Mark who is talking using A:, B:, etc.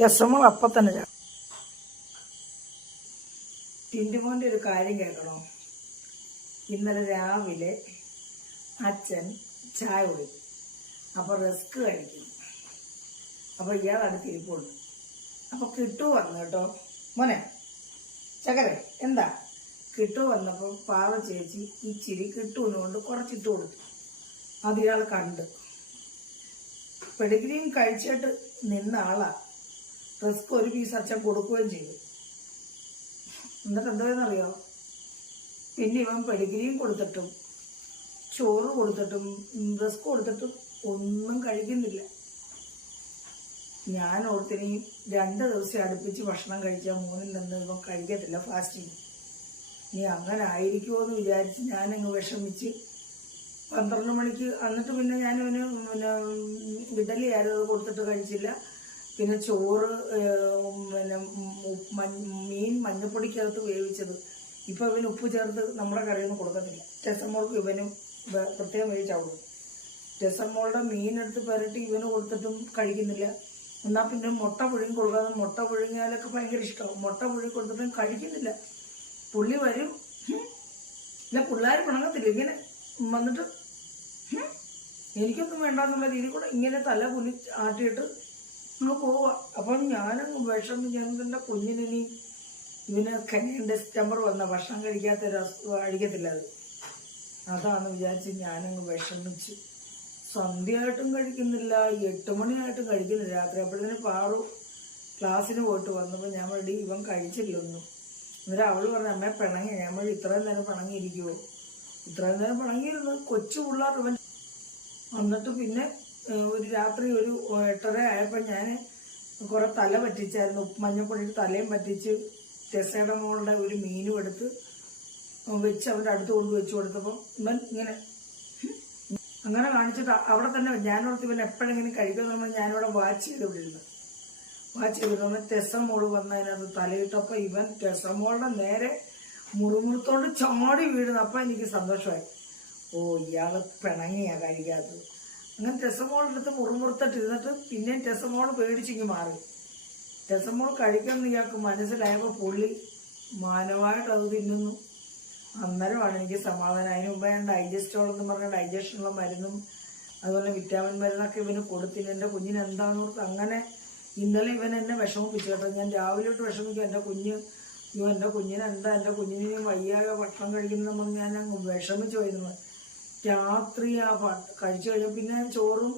A: രസമോൾ അപ്പം തന്നെ ചേർക്കും. ടിന്റുമോന്റെ ഒരു കാര്യം കേൾക്കണോ? ഇന്നലെ രാവിലെ അച്ഛൻ ചായ കുടിക്കും അപ്പോൾ റിസ്ക് കഴിക്കും. അപ്പോൾ ഇയാൾ അടുത്ത് ഇരിപ്പുണ്ട് അപ്പോൾ കിട്ടു വന്നു കേട്ടോ. മോനെ ചകരെ എന്താ? കിട്ടു വന്നപ്പോൾ പാവ ചേച്ചി ഇച്ചിരി കിട്ടുന്നുകൊണ്ട് കുറച്ചിട്ട് കൊടുത്തു. അത് ഇയാൾ കണ്ട്. പെടുകിരിയും കഴിച്ചിട്ട് നിന്ന ആളാ. റിസ്ക് ഒരു പീസ് അച്ഛൻ കൊടുക്കുകയും ചെയ്തു. എന്നിട്ട് എന്താണെന്നറിയോ പിന്നെ ഇവൻ പെഡിഗ്രിയും കൊടുത്തിട്ടും ചോറ് കൊടുത്തിട്ടും റിസ്ക് കൊടുത്തിട്ടും ഒന്നും കഴിക്കുന്നില്ല. ഞാൻ ഓർത്തിനി രണ്ട് ദിവസം അടുപ്പിച്ച് ഭക്ഷണം കഴിച്ചാൽ മൂന്നിൽ നിന്ന് ഇവൻ കഴിക്കത്തില്ല ഫാസ്റ്റിങ് ഇനി അങ്ങനെ ആയിരിക്കുമോ എന്ന് വിചാരിച്ച് ഞാനങ്ങ് വിഷമിച്ച് പന്ത്രണ്ട് മണിക്ക് എന്നിട്ട് പിന്നെ ഞാൻ പിന്നെ ഇഡലി അത് കൊടുത്തിട്ട് കഴിച്ചില്ല. പിന്നെ ചോറ് പിന്നെ മീൻ മഞ്ഞപ്പൊടിക്കകത്ത് വേവിച്ചത്. ഇപ്പോൾ ഇവന് ഉപ്പ് ചേർത്ത് നമ്മുടെ കറിയൊന്നും കൊടുക്കത്തില്ല. രസമോൾക്ക് ഇവനും പ്രത്യേകം വേവിച്ചാവുള്ളൂ. രസമോളുടെ മീനെടുത്ത് പുരട്ടി ഇവന് കൊടുത്തിട്ടും കഴിക്കുന്നില്ല. എന്നാൽ പിന്നെ മുട്ട പുഴുങ്ങി കൊടുക്കാതെ മുട്ട പുഴുങ്ങിയാലൊക്കെ ഭയങ്കര ഇഷ്ടമാവും മുട്ട പുഴുങ്ങി കൊടുത്തിട്ടും കഴിക്കുന്നില്ല. പുള്ളി വരും. പിന്നെ പിള്ളേർ പിണങ്ങത്തില്ല. ഇങ്ങനെ വന്നിട്ട്. എനിക്കൊന്നും വേണ്ടെന്നുള്ള രീതി കൂടെ ഇങ്ങനെ തല കുലി ആട്ടിയിട്ട് അങ്ങ് പോവുക അപ്പം ഞാനങ്ങ് വിഷം ഞാൻ കുഞ്ഞിനി ഇവന് ഡിസ്റ്റംബർ വന്ന ഭക്ഷണം കഴിക്കാത്ത ഒരു അസുഖം കഴിക്കത്തില്ല അത്. അതാണ് വിചാരിച്ച് ഞാനങ്ങ് വിഷമിച്ച് സന്ധ്യയായിട്ടും കഴിക്കുന്നില്ല എട്ട് മണിയായിട്ടും കഴിക്കുന്നില്ല. രാത്രി അപ്പോഴത്തേന് പാറു ക്ലാസ്സിന് പോയിട്ട് വന്നപ്പോൾ ഞാൻ വേണ്ടി ഇവൻ കഴിച്ചില്ലൊന്നും എന്നിട്ട് അവൾ പറഞ്ഞു അമ്മ പിണങ്ങി. ഞാൻ വേണ്ടി ഇത്രയും നേരം പിണങ്ങിയിരിക്കുമോ ഇത്രയും നേരം പിണങ്ങിയിരുന്നു. കൊച്ചു പിള്ളേർ ഇവൻ എന്നിട്ട് പിന്നെ ഒരു രാത്രി ഒരു എട്ടര ആയപ്പോൾ ഞാൻ കുറെ തല പറ്റിച്ചായിരുന്നു. ഉപ്പ് മഞ്ഞപ്പൊടി തലയും പറ്റിച്ച് ടെസയുടെ മോളുടെ ഒരു മീനും എടുത്ത് വെച്ച് അവന്റെ അടുത്ത് കൊണ്ട് വെച്ച് കൊടുത്തപ്പോൾ ഇവൻ ഇങ്ങനെ അങ്ങനെ കാണിച്ചിട്ട് അവിടെ തന്നെ ഞാനോർത്ത് ഇവൻ എപ്പോഴെങ്കിലും കഴിക്കുമെന്ന് ഞാനിവിടെ വാച്ച് ചെയ്ത് വിടുന്നു വാച്ച് ചെയ്ത്. ചെയ്തിരുന്നു ടെസമോൾ വന്നതിനകത്ത് തലയിട്ടപ്പോൾ ഇവൻ ടെസമോളുടെ നേരെ മുറുമുറുത്തോണ്ട് ചാടി വീഴുന്നു. അപ്പം എനിക്ക് സന്തോഷമായി. ഓ ഇയാൾ പിണങ്ങിയാണ് കഴിക്കാത്തത്. അങ്ങനെ ടെസമോളെടുത്ത് മുറുമുറുത്തിട്ടിരുന്നിട്ട് പിന്നെയും ടെസമോൾ പേടിച്ചിങ്ങ് മാറി. ടെസമോൾ കഴിക്കുമെന്ന് ഇയാൾക്ക് മനസ്സിലായപ്പോൾ പുള്ളി മാനവായിട്ട് അത് തിന്നുന്നു. അന്നേരമാണ് എനിക്ക് സമാധാനം. അതിന് മുമ്പ് ഞാൻ ഡൈജസ്റ്റോൾ എന്ന് പറഞ്ഞ ഡൈജഷനുള്ള മരുന്നും അതുപോലെ വിറ്റാമിൻ മരുന്നൊക്കെ ഇവന് കൊടുത്തിന് എന്റെ കുഞ്ഞിന് എന്താണെന്ന് ഓർത്ത് അങ്ങനെ ഇന്നലെ ഇവൻ എന്നെ വിഷമിപ്പിച്ചു കേട്ടോ. ഞാൻ രാവിലെ തൊട്ട് വിഷമിക്കും. എന്റെ കുഞ്ഞ് അയ്യോ എന്റെ കുഞ്ഞിന് എന്താ? എന്റെ കുഞ്ഞിന് വയ്യാതെ ഭക്ഷണം കഴിക്കുന്നതെന്ന് പറഞ്ഞ് ഞാൻ അങ്ങ് വിഷമിച്ചു പോയിരുന്നു. രാത്രി ആ കഴിച്ചു കഴിഞ്ഞ പിന്നെ ചോറും